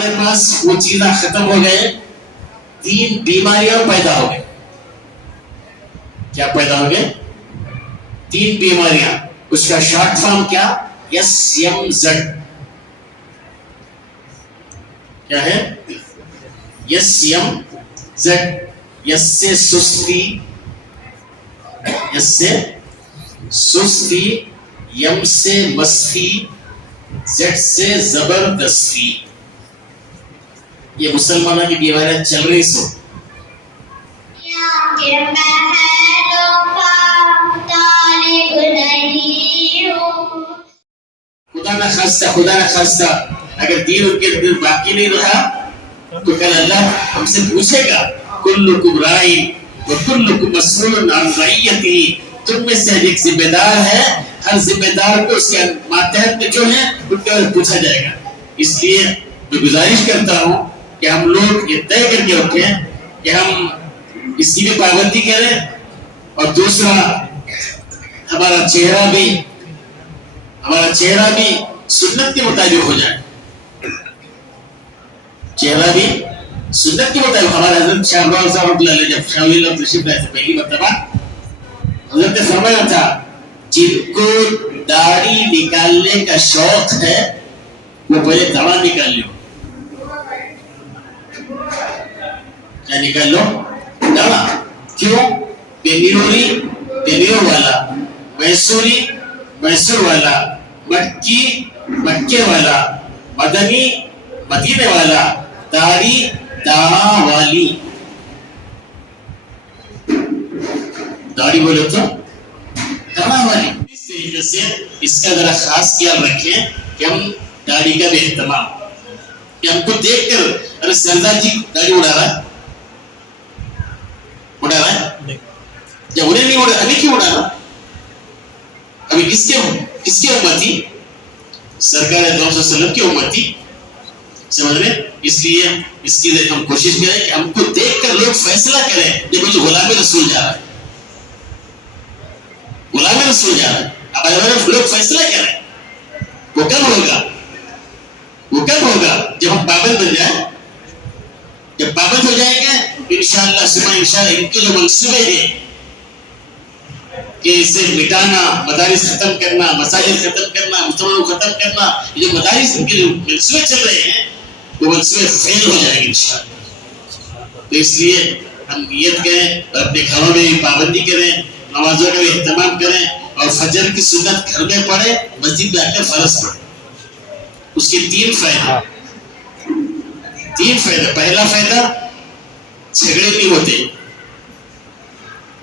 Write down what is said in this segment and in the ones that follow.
ہمارے پاس وہ چیزیں ختم ہو گئے، 3 بیماریاں پیدا ہو گئی. کیا پیدا ہو گئے؟ 3 بیماریاں. اس کا شارٹ فارم کیا؟ SMZ. کیا ہے؟ SMZ. یس سے سستی، یس سے سستی، یم سے مستی، زیڈ سے زبردستی. یہ مسلمانوں کی بیماریاں چل رہی سو. خدا نہ خواستہ اگر دین ان کے اندر باقی نہیں رہا تو کل اللہ ہم سے پوچھے گا کلکم رائی وکلکم مسئول عن رعیتہ. تم میں سے ایک ذمہ دار ہے، ہر ذمہ دار کو اس کے ماتحت میں جو ہے ان کا پوچھا جائے گا. اس لیے میں گزارش کرتا ہوں کہ ہم لوگ یہ طے کر کے رکھیں کہ ہم اس کی بھی پابندی کریں، اور دوسرا ہمارا چہرہ بھی سنت کے مطابق ہو جائے. چہرہ بھی سنت کے مطابق. ہمارے حضرت شاہ ابراہیم صاحب رحمۃ اللہ علیہ جب شاہ ولی اللہ تشریف لائے تھے پہلی مرتبہ، حضرت نے فرمایا تھا جن کو داڑھی نکالنے کا شوق ہے وہ پہلے دڑا نکال لو. کیا نکال لو؟ دڑا. کیوں؟ پینیور والا، میسور والا، مٹکی مٹکے والا، مدنی مدینے والا، داڑھی داڑھا والی. داڑھی بولے تو داڑھا والی. اس طریقے سے اس کا ذرا خاص خیال رکھیں کہ ہم داڑھی کا بھی اہتمام، کہ ہم کو دیکھ کر ارے سردار جی داڑھی اڑا رہا ہے جب انہیں نہیں اڑا ابھی کیوں اڑانا؟ ابھی کس کی امتی؟ سرکار دو صلی اللہ علیہ وسلم کی امتی. سمجھ میں؟ اس لیے اس کی ہم کوشش کریں کہ ہم کو دیکھ کر لوگ فیصلہ کریں کہ مجھے غلام رسول جا رہا ہے، غلام رسول جا رہا ہے. اب لوگ فیصلہ کریں. وہ کب ہوگا؟ جب ہم پابند بن جائیں. جب پابند ہو جائیں گے انشاءاللہ ثم انشاءاللہ ان کے جو منصوبے ہیں کہ اسے مٹانا، مدارس ختم کرنا، مساجد ختم کرنا، مسلمانوں کو ختم کرنا، یہ جو مدارس کے جو منصوبے چل رہے ہیں وہ منصوبے فیل ہو جائیں گے انشاءاللہ. تو اس لیے ہم نیت کریں اور اپنے گھروں میں بھی پابندی کریں، نمازوں کا بھی اہتمام کریں، اور فجر کی سنت گھر میں پڑھیں، مسجد میں آ کر فرض پڑھیں. اس کے 3 فائدے. پہلا فائدہ جھگڑے نہیں ہوتے،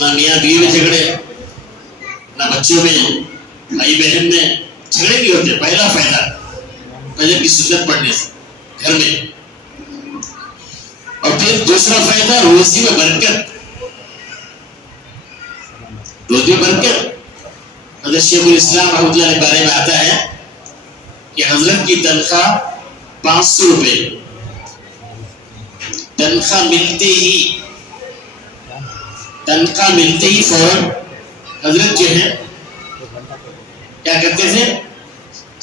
نہ میاں بیوی میں جھگڑے، نہ بچوں میں، بھائی بہن میں جھگڑے نہیں ہوتے. پہلا فائدہ فجر کی سنت پڑھنے سے گھر میں. اور پھر دوسرا فائدہ روزی میں برکت. حضرت شیخ الاسلام رحمۃ اللہ علیہ بارے میں آتا ہے کہ حضرت کی تنخواہ 500 روپے. تنخواہ ملتے ہی فوراً حضرت جو ہے کیا کرتے تھے؟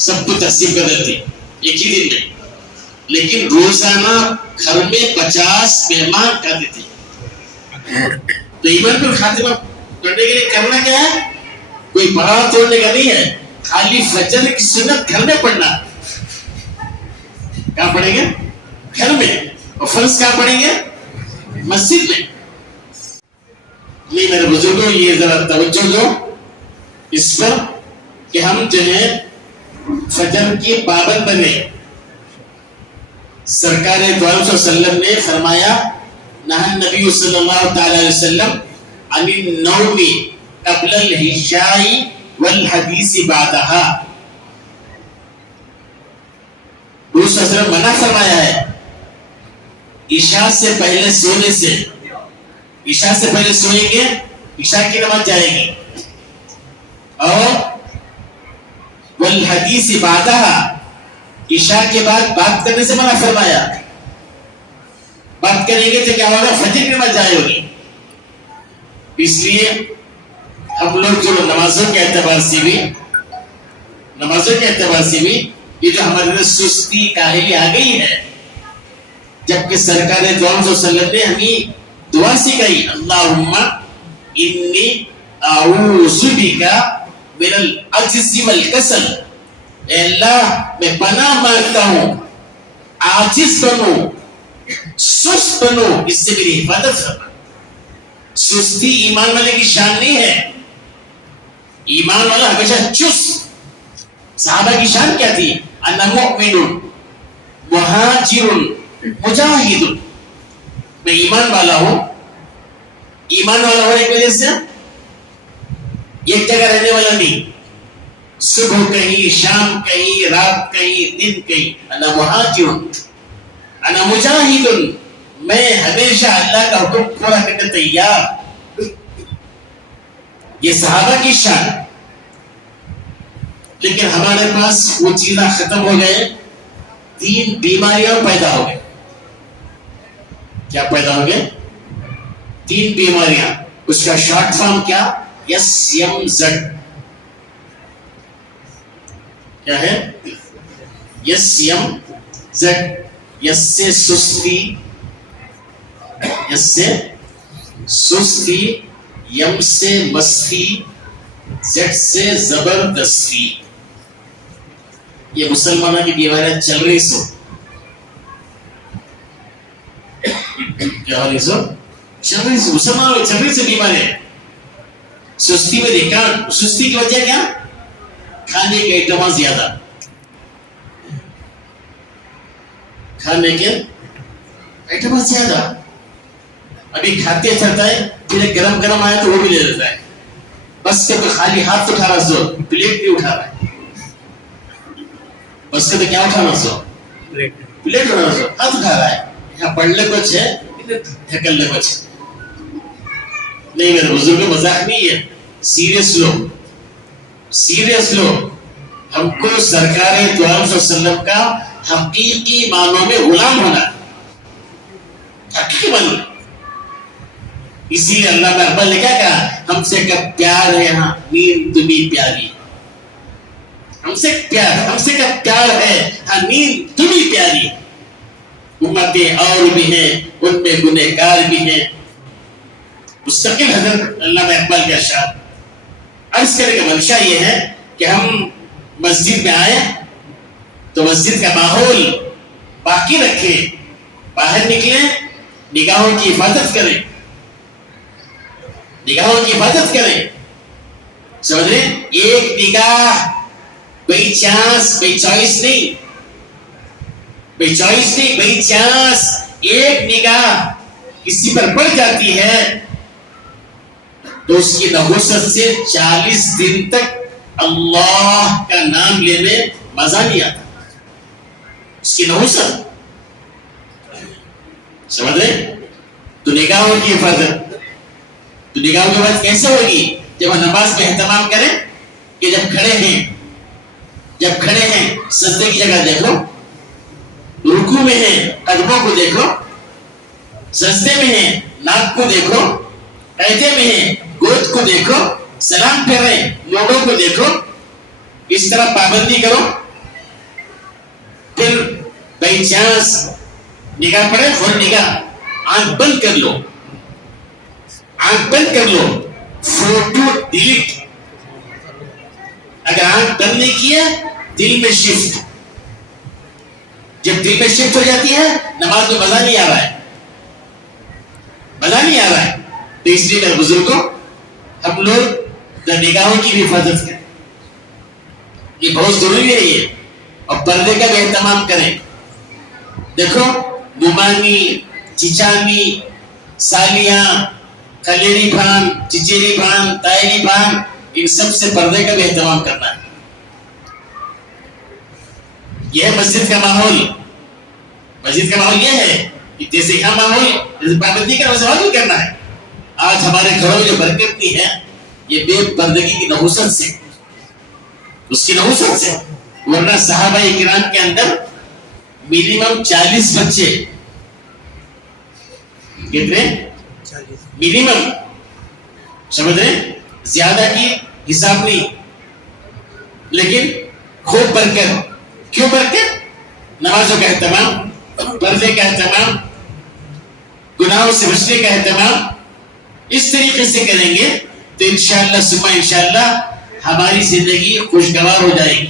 سب کو تقسیم کر دیتے ایک ہی دن میں. لیکن روزانہ گھر میں 50 مہمان کھاتے تھے. تو ایمان پر خاتمہ کرنے کے لیے کرنا کیا ہے؟ کوئی بڑا توڑنے کا نہیں ہے، خالی فجر کی سنت گھر میں پڑھنا. کہاں پڑھیں گے؟ گھر میں. اور فرض کہاں پڑھیں گے؟ مسجد میں. نہیں میرے بزرگوں، یہ ذرا توجہ دو اس پر کہ ہم جو ہے فجر کی پابند بنے. سرکار دو عالم صلی اللہ علیہ وسلم نے فرمایا نہى النبی صلی اللہ تعالی علیہ وسلم عن النوم قبل العشاء والحدیث بعدها. رسول صلی اللہ علیہ وسلم منع فرمایا ہے عشاء سے پہلے سونے سے. عشاء سے پہلے سوئیں گے، عشاء کی نماز جائے گی. اور والحدیث بعدها، عشاء کے بعد بات کرنے سے منع فرمایا. بات کریں گے تو کیا ہوگا؟ فجر کی نماز ضائع ہوگی. اس لیے ہم لوگ جو نمازوں کے اعتبار سے بھی یہ جو ہمارے اندر سستی کاہلی آ گئی ہے، جبکہ سرکار دو عالم صلی اللہ علیہ وسلم نے ہمیں دعا سکھائی، اللہم انی اعوذ بک من العجز والکسل، اے اللہ میں پناہ مانگتا ہوں عاجز بنوں، سست بنوں، اس سے میری حفاظت کرنا۔ سستی ایمان والے کی شان نہیں ہے، ایمان والا ہمیشہ چست۔ صحابہ کی شان کیا تھی؟ انا مؤمن مہاجر مجاہد، میں ایمان والا ہوں۔ ایمان والا ہونے کی وجہ سے ایک جگہ رہنے والا نہیں، صبح کہیں، شام کہیں، رات کہیں، دن کہیں۔ انا مہاجر انا مجاہد، میں ہمیشہ اللہ کا حکم پورا کرنے تیار۔ یہ صحابہ کی شان۔ لیکن ہمارے پاس وہ چیزیں ختم ہو گئے، 3 بیماریاں پیدا ہو گئی۔ کیا پیدا ہو گئے؟ 3 بیماریاں۔ اس کا شارٹ فارم کیا؟ SMZ۔ کیا ہے؟ SMZ۔ یس سے سستی، یس سے سستی، یم سے مستی، زیڈ سے زبردستی۔ یہ مسلمانوں کی بیماریاں چل رہی سو، کیا ہو رہی سو؟ چل رہی سو، مسلمانوں میں چل رہی سے بیماریاں۔ سستی میں دیکھا، سستی کی وجہ کیا؟ کھانے کے آئٹم زیادہ، کھانے کے آئٹم زیادہ۔ ابھی کھاتے چلتا ہے، پھر گرم گرم آیا تو وہ بھی لے لیتا ہے، بس کے تو خالی ہاتھ اٹھا رہا سو، پلیٹ بھی اٹھا رہا ہے۔ بس کے تو کیا اٹھا رہا سو؟ پلیٹ اٹھا رہا سو، ہاتھ اٹھا رہا ہے۔ یہاں پڑھ لے کچھ ہے، ڈھکل لے کچھ نہیں۔ میرے بزرگ مذاق نہیں ہے، سیریس لو، سیریس لو۔ ہم کو سرکار دو عالم صلی اللہ علیہ وسلم کا حقیقی معنوں میں غلام ہونا، حقیقی معنوں۔ اسی لیے اللہ اکبر نے کیا کہا؟ ہم سے کب پیار ہے، ہاں نیند تمہیں پیاری۔ ہم سے پیار، ہم سے کب پیار ہے، ہاں نیند تمہیں پیاری۔ امتیں اور بھی ہیں، ان میں گنہگار بھی ہیں۔ مستقل حضرت اللہ اکبر کا ارشاد۔ عرض کرنے کا منشا یہ ہے کہ ہم مسجد میں آئے تو مسجد کا ماحول باقی رکھیں، باہر نکلیں نگاہوں کی حفاظت کریں، نگاہوں کی حفاظت کریں۔ سمجھ رہے؟ ایک نگاہ بائی چانس، بائی چوائس نہیں، بائی چوائس نہیں، بائی چانس ایک نگاہ کسی پر پڑ جاتی ہے تو اس کی نحوست سے 40 دن تک اللہ کا نام لینے مزہ نہیں آتا۔ اس کی نحوست، سمجھ رہے؟ تو نگاہوں کی حفاظت، تو نگاہوں کی حفاظت کیسے ہوگی؟ جب ہم نماز میں اہتمام کریں کہ جب کھڑے ہیں، جب کھڑے ہیں سجدے کی جگہ دیکھو، رکوع میں ہیں قدموں کو دیکھو، سجدے میں ہیں ناک کو دیکھو، قیدے میں ہیں گود کو دیکھو، سلام پھیر رہے لوگوں کو دیکھو، اس طرح پابندی کرو۔ پھر بائی چانس نگاہ پڑے، فور نگاہ، آنکھ بند کر لو، آنکھ بند کر لو، فوٹو ڈیلیٹ۔ اگر آنکھ بند نہیں کی ہے، دل میں شفٹ، جب دل میں شفٹ ہو جاتی ہے نماز میں مزہ نہیں آ رہا ہے، مزہ نہیں آ رہا ہے۔ تو اس لیے میرے بزرگوں، ہم لوگ نگاہوں کی بھی حفاظت کریں، یہ بہت ضروری ہے یہ، اور پردے کا بھی اہتمام کریں۔ دیکھو ممانی، چچانی، سالیاں، کلیری بھان، چچیری بھان، تائری بھان، ان سب سے پردے کا بھی اہتمام کرنا ہے۔ یہ ہے مسجد کا ماحول۔ مسجد کا ماحول یہ ہے کہ جیسے یہاں ماحول جیسے پابندی کا ویسے بھی کرنا ہے۔ آج ہمارے گھروں میں جو برکت نہیں ہے یہ بے پردگی کی نحوست سے، اس کی نحوست سے۔ ورنہ صحابہ کرام کے اندر منیمم 40 بچے، کتنے؟ منیمم، سمجھ رہے؟ زیادہ کی حساب نہیں، لیکن خوب برکت۔ کیوں برکت؟ نمازوں کا اہتمام، پردے کا اہتمام، گناہوں سے بچنے کا اہتمام اس طریقے سے کریں گے تو انشاءاللہ ثم انشاءاللہ ہماری زندگی خوشگوار ہو جائے گی،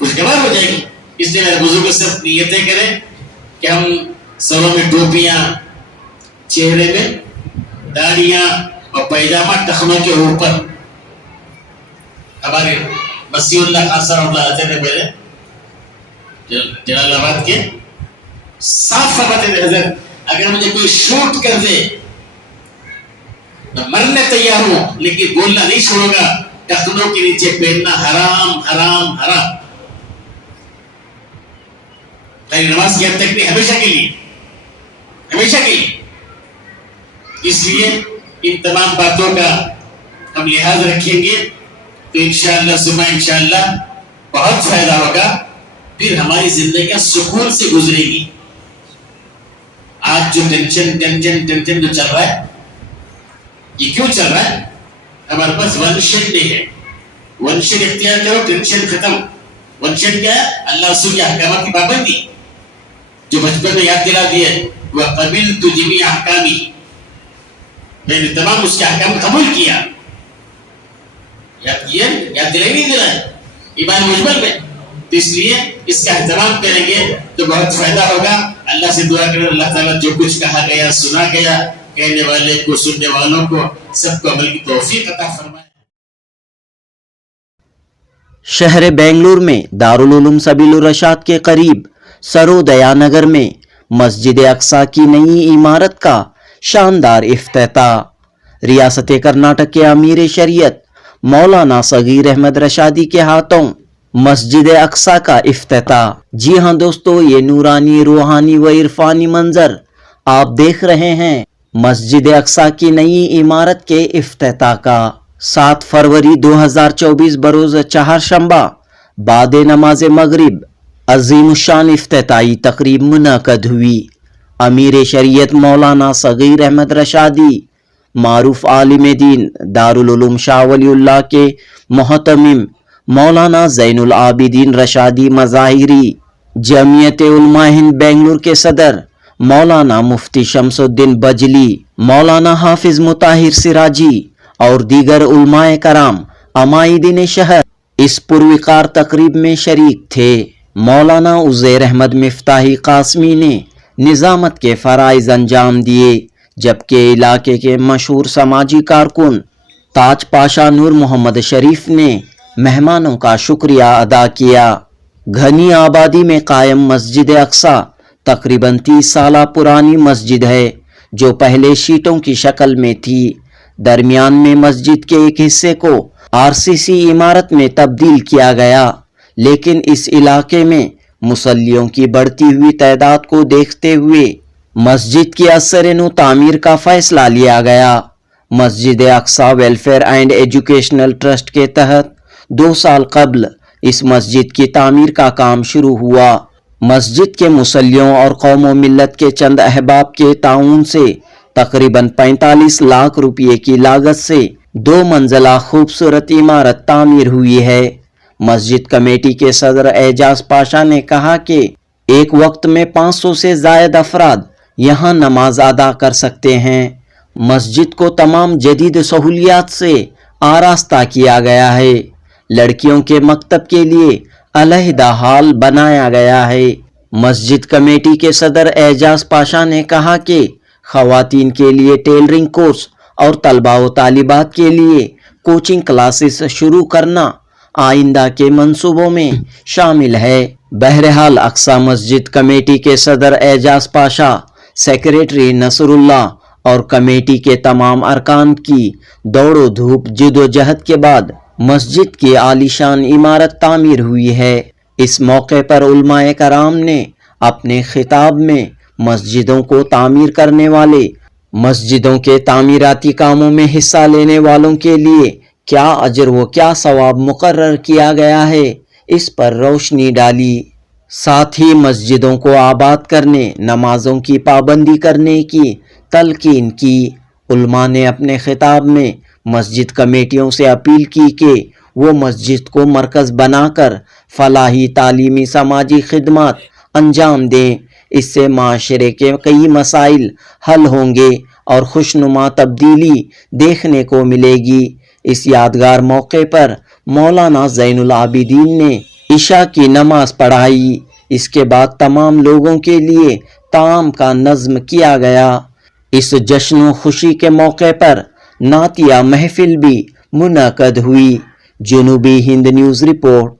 خوشگوار ہو جائے گی۔ اس لیے میرے بزرگ سب نیتیں کریں کہ ہم سروں میں ٹوپیاں، چہرے میں داڑیاں اور پیجامہ ٹخنوں کے اوپر، ہمارے مسیح اللہ خان صاحب اللہ علیہ نے پہلے جلال آباد کے صاف فرماتے تھے حضرت اگر مجھے کوئی شوٹ کر دے میں مرنے تیار ہوں لیکن بولنا نہیں چھوڑوں گا، ٹخنوں کے نیچے پہننا حرام حرام حرام، نماز کی حد تک نہیں، ہمیشہ کے لیے، ہمیشہ کے لیے۔ اس لیے ان تمام باتوں کا ہم لحاظ رکھیں گے تو انشاءاللہ ثم انشاءاللہ بہت فائدہ ہوگا، پھر ہماری زندگی سکون سے گزرے گی۔ آج جو ٹینشن جو چل رہا ہے یہ کیوں چل رہا ہے؟ ہمارے پاس ونشن ڈے ہے، ونشن اختیار کرو ٹینشن ختم۔ ونشن کیا ہے؟ اللہ رسول کے احکامات کی پابندی، جو بچپن میں یاد دلا دیے وَقَبِلْتُ جَمِيعَ أَحْكَامِهِ، میں نے تمام اس کے احکام قبول کیا، یاد دلائی نہیں دلا ہے ایمان مجمل میں، تو اس لیے اس کا اہتمام کریں گے تو بہت فائدہ ہوگا۔ اللہ سے دعا کریں اللہ تعالیٰ جو کچھ کہا گیا سنا گیا، کہنے والے کو سننے والوں کو سب کو عمل کی توفیق عطا فرمائے۔ شہر بنگلور میں دارالعلوم سبیل الرشاد کے قریب سرودیا نگر میں مسجد اقصی کی نئی عمارت کا شاندار افتتاح۔ ریاست کرناٹک کے امیر شریعت مولانا صغیر احمد رشادی کے ہاتھوں مسجد اقصی کا افتتاح۔ جی ہاں دوستو، یہ نورانی، روحانی و عرفانی منظر آپ دیکھ رہے ہیں مسجد اقصی کی نئی عمارت کے افتتاح کا۔ 7 فروری 2024 بروز چہارشنبہ بعد نماز مغرب عظیم الشان افتتاحی تقریب منعقد ہوئی۔ امیر شریعت مولانا صغیر احمد رشادی، معروف عالم دین دارالعلوم شاہ ولی اللہ کے محتمم مولانا زین العابدین رشادی مظاہری، جمعیت علماء ہند بنگلور کے صدر مولانا مفتی شمس الدین بجلی، مولانا حافظ مطہر سراجی اور دیگر علماء کرام عمائدین شہر اس پروقار تقریب میں شریک تھے۔ مولانا عزیر احمد مفتاحی قاسمی نے نظامت کے فرائض انجام دیے، جبکہ علاقے کے مشہور سماجی کارکن تاج پاشا نور محمد شریف نے مہمانوں کا شکریہ ادا کیا۔ گھنی آبادی میں قائم مسجد اقصی تقریباً 30 سالہ پرانی مسجد ہے جو پہلے شیٹوں کی شکل میں تھی۔ درمیان میں مسجد کے ایک حصے کو RCC عمارت میں تبدیل کیا گیا، لیکن اس علاقے میں مصلیوں کی بڑھتی ہوئی تعداد کو دیکھتے ہوئے مسجد کی اثر نو تعمیر کا فیصلہ لیا گیا۔ مسجد اقصی ویلفیئر اینڈ ایجوکیشنل ٹرسٹ کے تحت 2 سال قبل اس مسجد کی تعمیر کا کام شروع ہوا۔ مسجد کے مصلیوں اور قوم و ملت کے چند احباب کے تعاون سے تقریباً 45 لاکھ روپے کی لاگت سے 2 منزلہ خوبصورت عمارت تعمیر ہوئی ہے۔ مسجد کمیٹی کے صدر اعجاز پاشا نے کہا کہ ایک وقت میں 500 سے زائد افراد یہاں نماز ادا کر سکتے ہیں۔ مسجد کو تمام جدید سہولیات سے آراستہ کیا گیا ہے۔ لڑکیوں کے مکتب کے لیے علیحدہ ہال بنایا گیا ہے۔ مسجد کمیٹی کے صدر اعجاز پاشا نے کہا کہ خواتین کے لیے ٹیلرنگ کورس اور طلباء و طالبات کے لیے کوچنگ کلاسز شروع کرنا آئندہ کے منصوبوں میں شامل ہے۔ بہرحال اقصی مسجد کمیٹی کے صدر اعجاز پاشا، سیکریٹری نصر اللہ اور کمیٹی کے تمام ارکان کی دوڑ و دھوپ جد و جہد کے بعد مسجد کی عالیشان عمارت تعمیر ہوئی ہے۔ اس موقع پر علماء کرام نے اپنے خطاب میں مسجدوں کو تعمیر کرنے والے، مسجدوں کے تعمیراتی کاموں میں حصہ لینے والوں کے لیے کیا اجر و کیا ثواب مقرر کیا گیا ہے اس پر روشنی ڈالی۔ ساتھ ہی مسجدوں کو آباد کرنے، نمازوں کی پابندی کرنے کی تلقین کی۔ علماء نے اپنے خطاب میں مسجد کمیٹیوں سے اپیل کی کہ وہ مسجد کو مرکز بنا کر فلاحی، تعلیمی، سماجی خدمات انجام دیں. اس سے معاشرے کے کئی مسائل حل ہوں گے اور خوشنما تبدیلی دیکھنے کو ملے گی. اس یادگار موقع پر مولانا زین العابدین نے عشاء کی نماز پڑھائی. اس کے بعد تمام لوگوں کے لیے طعام کا نظم کیا گیا. اس جشن و خوشی کے موقع پر نعتیہ محفل بھی منعقد ہوئی. جنوبی ہند نیوز رپورٹ.